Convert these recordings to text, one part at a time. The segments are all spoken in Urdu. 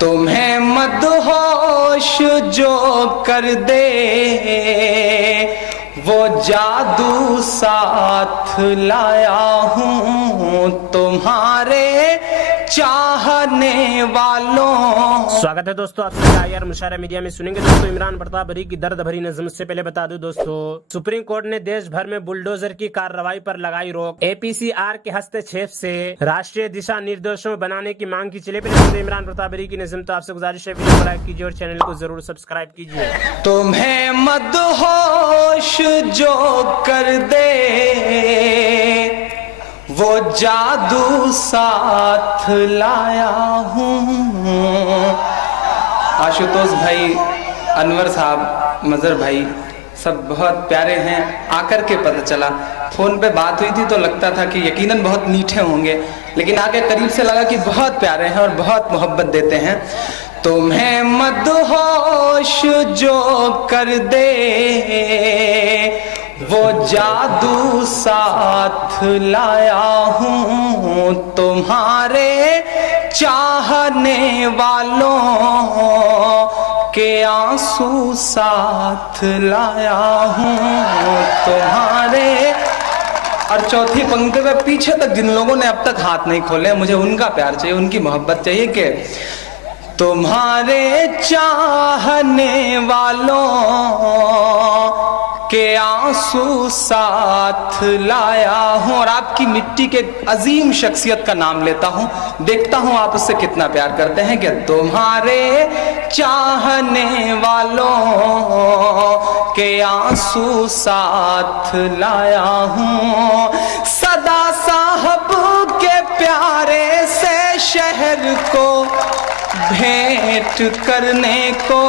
تمہیں مدہوش جو کر دے وہ جادو ساتھ لایا ہوں تمہارے چاہنے والوں. سواگت ہے دوستو، آپ سے آئی آر مشاعرہ میڈیا میں سنیں گے دوستو عمران پرتاپ بری کی درد بھری نظم. سے پہلے بتا دوں دوستو، سپریم کورٹ نے دیش بھر میں بلڈوزر کی کارروائی پر لگائی روک. اے پی سی آر کے ہستیکشیپ سے راشٹریہ دشا نردیشوں بنانے کی مانگ کی. چلے پہلے عمران پرتاپ بری کی نظم. تو آپ سے گزارش ہے ویڈیو کو لائک کیجیے اور چینل کو ضرور سبسکرائب کیجیے. تمہیں مدہوش جو کر دے وہ جادو ساتھ لایا ہوں. آشوتوش بھائی، انور صاحب، مظہر بھائی سب بہت پیارے ہیں. آ کر کے پتہ چلا، فون پہ بات ہوئی تھی تو لگتا تھا کہ یقیناً بہت میٹھے ہوں گے، لیکن آگے قریب سے لگا کہ بہت پیارے ہیں اور بہت محبت دیتے ہیں. تمہیں مدہوش جو کر دے وہ جادو ساتھ لایا ہوں تمہارے چاہنے والوں کے آنسو ساتھ لایا ہوں تمہارے. اور چوتھی پنکتی میں پیچھے تک جن لوگوں نے اب تک ہاتھ نہیں کھولے، مجھے ان کا پیار چاہیے، ان کی محبت چاہیے کہ تمہارے چاہنے والوں کے آنسو ساتھ لایا ہوں. اور آپ کی مٹی کے عظیم شخصیت کا نام لیتا ہوں، دیکھتا ہوں آپ اس سے کتنا پیار کرتے ہیں. کہ تمہارے چاہنے والوں کے آنسو ساتھ لایا ہوں. صدا صاحب کے پیارے سے شہر کو بھیٹ کرنے کو،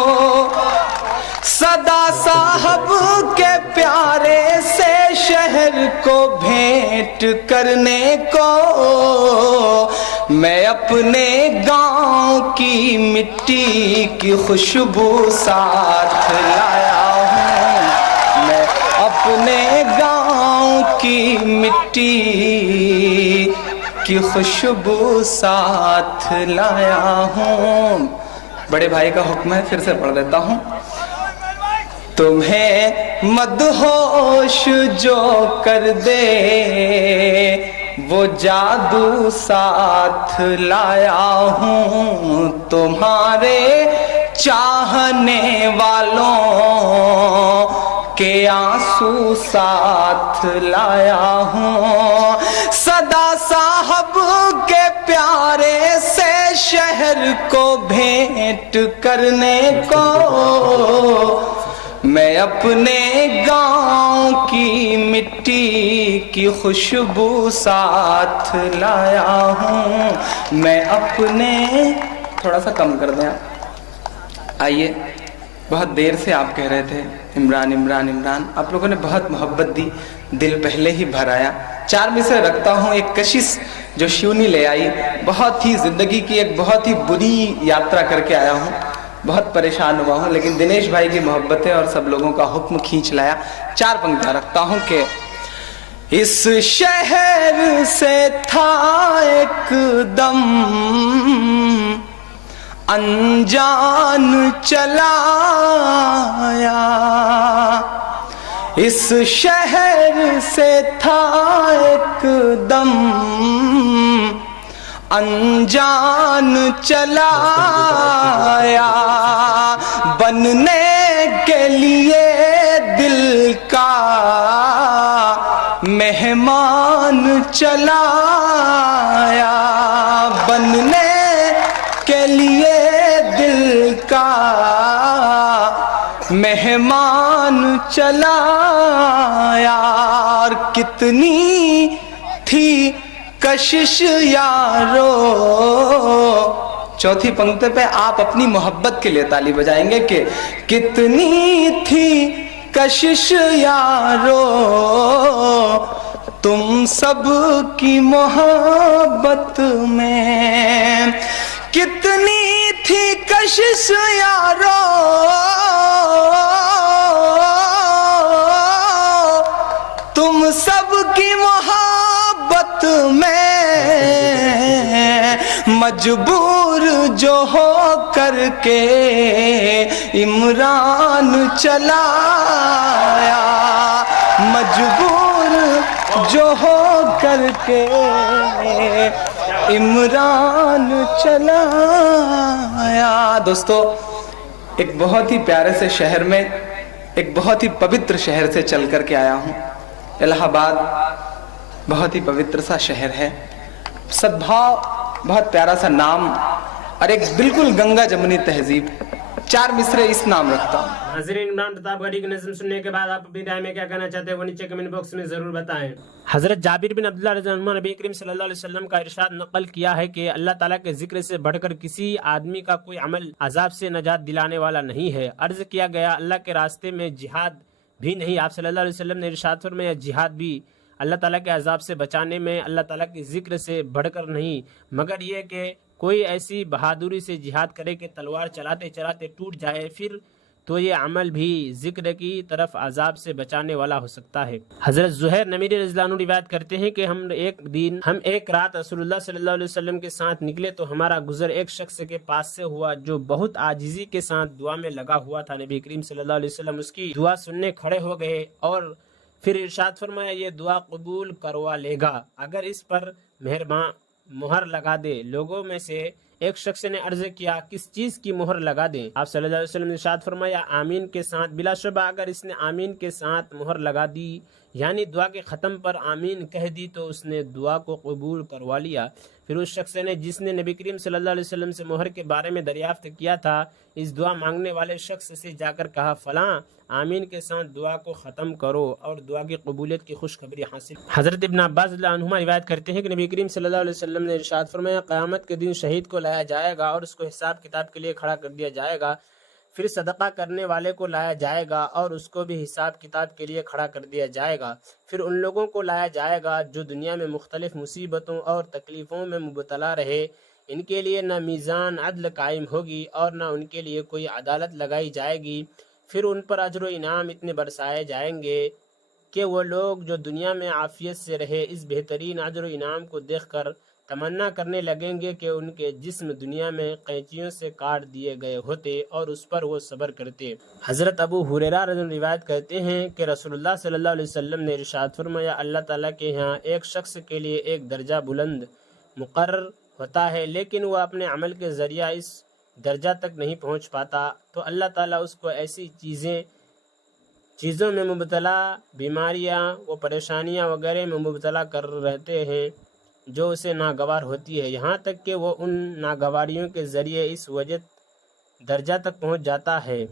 صدا صاحب کے پیارے سے شہر کو بھیٹ کرنے کو میں اپنے گاؤں کی مٹی کی خوشبو ساتھ لایا ہوں. میں اپنے گاؤں کی مٹی کی خوشبو ساتھ لایا ہوں. بڑے بھائی کا حکم ہے، پھر سے پڑھ دیتا ہوں. تمہیں مدہوش جو کر دے وہ جادو ساتھ لایا ہوں تمہارے چاہنے والوں کے آنسو ساتھ لایا ہوں. صدا صاحب کے پیارے سے شہر کو بھیٹ کرنے کو میں اپنے گاؤں کی مٹی کی خوشبو ساتھ لایا ہوں. میں اپنے تھوڑا سا کم کر دیں آپ. آئیے، بہت دیر سے آپ کہہ رہے تھے عمران عمران عمران. آپ لوگوں نے بہت محبت دی، دل پہلے ہی بھر آیا. 4 مصرے رکھتا ہوں. ایک کشش جو شیونی لے آئی، بہت ہی زندگی کی ایک بہت ہی بری یاترا کر کے آیا ہوں، بہت پریشان ہوا ہوں، لیکن دنیش بھائی کی محبتیں اور سب لوگوں کا حکم کھینچ لایا. 4 پنکتیاں رکھتا ہوں. کہ اس شہر سے تھا ایک دم انجان چلا آیا، اس شہر سے تھا ایک دم انجان چلا آیا، بننے کے لیے دل کا مہمان چلا آیا، بننے کے لیے دل کا مہمان چلا آیا. اور کتنی تھی کشش یارو. چوتھی پنکتی پہ آپ اپنی محبت کے لیے تالی بجائیں گے. کہ کتنی تھی کشش یارو تم سب کی محبت میں، کتنی تھی کشش یارو تم سب کی محبت میں، مجبور جو ہو کر کے عمران چلا آیا، مجبور جو ہو کر کے عمران چلا آیا۔ دوستو، ایک بہت ہی پیارے سے شہر میں، ایک بہت ہی پوتر شہر سے چل کر کے آیا ہوں۔ الہ آباد بہت ہی پوتر سا شہر ہے، سدبھاؤ، بہت پیارا سا نام، اور ایک بالکل گنگا جمنی تہذیب۔ 4 مصرے اس نام رکھتا ہوں۔ حاضرین، عمران پرتاپ گڑھی کی نظم سننے کے بعد آپ اپنی رائے میں کیا کہنا چاہتے ہیں وہ نیچے کمنٹ باکس میں ضرور بتائیں۔ حضرت جابر بن عبداللہ رضی اللہ عنہ نبی کریم صلی اللہ علیہ وسلم کا ارشاد نقل کیا ہے کہ اللہ تعالیٰ کے ذکر سے بڑھ کر کسی آدمی کا کوئی عمل عذاب سے نجات دلانے والا نہیں ہے۔ عرض کیا گیا اللہ کے راستے میں جہاد بھی نہیں؟ آپ صلی اللہ علیہ وسلم نے ارشاد فرمایا جہاد بھی اللہ تعالیٰ کے عذاب سے بچانے میں اللہ تعالیٰ کے ذکر سے بڑھ کر نہیں، مگر یہ کہ کوئی ایسی بہادری سے جہاد کرے کہ تلوار چلاتے چلاتے ٹوٹ جائے، پھر تو یہ عمل بھی ذکر کی طرف عذاب سے بچانے والا ہو سکتا ہے۔ حضرت زہیر نمیری رضی اللہ عنہ روایت کرتے ہیں کہ ہم ایک رات رسول اللہ صلی اللہ علیہ وسلم کے ساتھ نکلے تو ہمارا گزر ایک شخص کے پاس سے ہوا جو بہت عاجزی کے ساتھ دعا میں لگا ہوا تھا۔ نبی کریم صلی اللہ علیہ وسلم اس کی دعا سننے کھڑے ہو گئے اور پھر ارشاد فرمایا یہ دعا قبول کروا لے گا اگر اس پر مہر لگا دے۔ لوگوں میں سے ایک شخص نے عرض کیا کس چیز کی مہر لگا دیں؟ آپ صلی اللہ علیہ وسلم نے ارشاد فرمایا آمین کے ساتھ۔ بلا شبہ اگر اس نے آمین کے ساتھ مہر لگا دی یعنی دعا کے ختم پر آمین کہہ دی تو اس نے دعا کو قبول کروا لیا۔ پھر اس شخص نے جس نے نبی کریم صلی اللہ علیہ وسلم سے مہر کے بارے میں دریافت کیا تھا اس دعا مانگنے والے شخص سے جا کر کہا فلاں آمین کے ساتھ دعا کو ختم کرو اور دعا کی قبولیت کی خوشخبری حاصل۔ حضرت ابن عباس رضی اللہ عنہما روایت کرتے ہیں کہ نبی کریم صلی اللہ علیہ وسلم نے ارشاد فرمایا قیامت کے دن شہید کو لایا جائے گا اور اس کو حساب کتاب کے لیے کھڑا کر دیا جائے گا، پھر صدقہ کرنے والے کو لایا جائے گا اور اس کو بھی حساب کتاب کے لیے کھڑا کر دیا جائے گا، پھر ان لوگوں کو لایا جائے گا جو دنیا میں مختلف مصیبتوں اور تکلیفوں میں مبتلا رہے، ان کے لیے نہ میزان عدل قائم ہوگی اور نہ ان کے لیے کوئی عدالت لگائی جائے گی، پھر ان پر اجر و انعام اتنے برسائے جائیں گے کہ وہ لوگ جو دنیا میں عافیت سے رہے اس بہترین اجر و انعام کو دیکھ کر تمنا کرنے لگیں گے کہ ان کے جسم دنیا میں قینچیوں سے کاٹ دیے گئے ہوتے اور اس پر وہ صبر کرتے۔ حضرت ابو ہریرہ رضی اللہ عنہ روایت کرتے ہیں کہ رسول اللہ صلی اللہ علیہ وسلم نے ارشاد فرمایا اللہ تعالیٰ کے یہاں ایک شخص کے لیے ایک درجہ بلند مقرر ہوتا ہے لیکن وہ اپنے عمل کے ذریعہ اس درجہ تک نہیں پہنچ پاتا تو اللہ تعالیٰ اس کو ایسی چیزوں میں مبتلا، بیماریاں و پریشانیاں وغیرہ میں مبتلا کر رہتے ہیں جو اسے ناگوار ہوتی ہے، یہاں تک کہ وہ ان ناگواریوں کے ذریعے اس وجد درجہ تک پہنچ جاتا ہے۔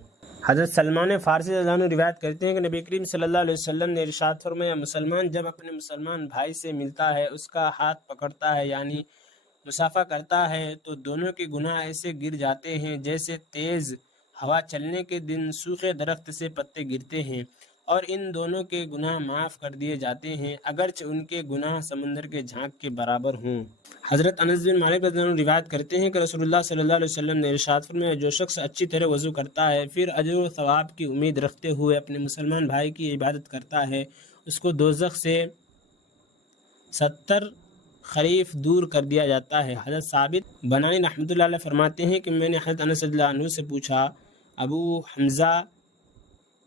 حضرت سلمان فارسی رضی اللہ عنہ روایت کرتے ہیں کہ نبی کریم صلی اللہ علیہ وسلم نے ارشاد فرمایا مسلمان جب اپنے مسلمان بھائی سے ملتا ہے اس کا ہاتھ پکڑتا ہے یعنی مصافحہ کرتا ہے تو دونوں کے گناہ ایسے گر جاتے ہیں جیسے تیز ہوا چلنے کے دن سوکھے درخت سے پتے گرتے ہیں اور ان دونوں کے گناہ معاف کر دیے جاتے ہیں اگرچہ ان کے گناہ سمندر کے جھانک کے برابر ہوں۔ حضرت انس بن مالک رضی اللہ عنہ روایت کرتے ہیں کہ رسول اللہ صلی اللہ علیہ وسلم نے ارشاد فرمایا جو شخص اچھی طرح وضو کرتا ہے پھر اجر و ثواب کی امید رکھتے ہوئے اپنے مسلمان بھائی کی عبادت کرتا ہے اس کو دوزخ سے 70 خریف دور کر دیا جاتا ہے۔ حضرت ثابت بنانی رحمۃ اللہ علیہ فرماتے ہیں کہ میں نے حضرت انس رضی اللہ عنہ سے پوچھا ابو حمزہ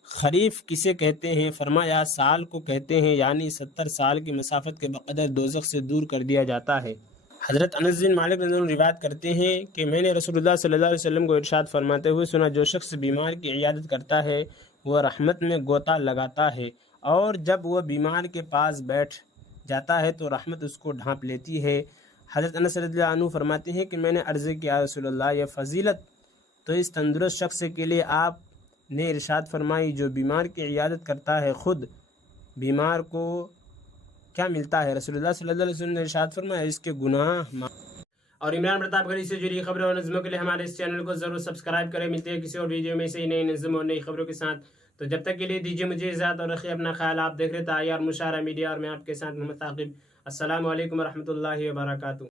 خریف کسے کہتے ہیں؟ فرمایا سال کو کہتے ہیں یعنی 70 سال کی مسافت کے بقدر دوزخ سے دور کر دیا جاتا ہے۔ حضرت انس بن مالک رضی اللہ عنہ روایت کرتے ہیں کہ میں نے رسول اللہ صلی اللہ علیہ وسلم کو ارشاد فرماتے ہوئے سنا جو شخص بیمار کی عیادت کرتا ہے وہ رحمت میں غوطہ لگاتا ہے اور جب وہ بیمار کے پاس بیٹھ جاتا ہے تو رحمت اس کو ڈھانپ لیتی ہے۔ حضرت انس رضی اللہ عنہ فرماتے ہیں کہ میں نے عرض کیا رسول اللہ یہ فضیلت تو اس تندرست شخص کے لیے آپ نے ارشاد فرمائی جو بیمار کی عیادت کرتا ہے خود بیمار کو کیا ملتا ہے؟ رسول اللہ صلی اللہ علیہ وسلم نے ارشاد فرمایا اس کے گناہ۔ اور عمران پرتاپ گڑھی سے جڑی خبروں اور نظموں کے لیے ہمارے اس چینل کو ضرور سبسکرائب کریں۔ ملتے ہیں کسی اور ویڈیو میں سے نئی نظم اور نئی خبروں کے ساتھ، تو جب تک کے لیے دیجیے مجھے اجازت اور رکھیے اپنا خیال۔ آپ دیکھ رہے تھے آئی آر مشاعرہ میڈیا اور میں آپ کے ساتھ محمد ثاقب۔ السلام علیکم ورحمۃ اللہ وبرکاتہ۔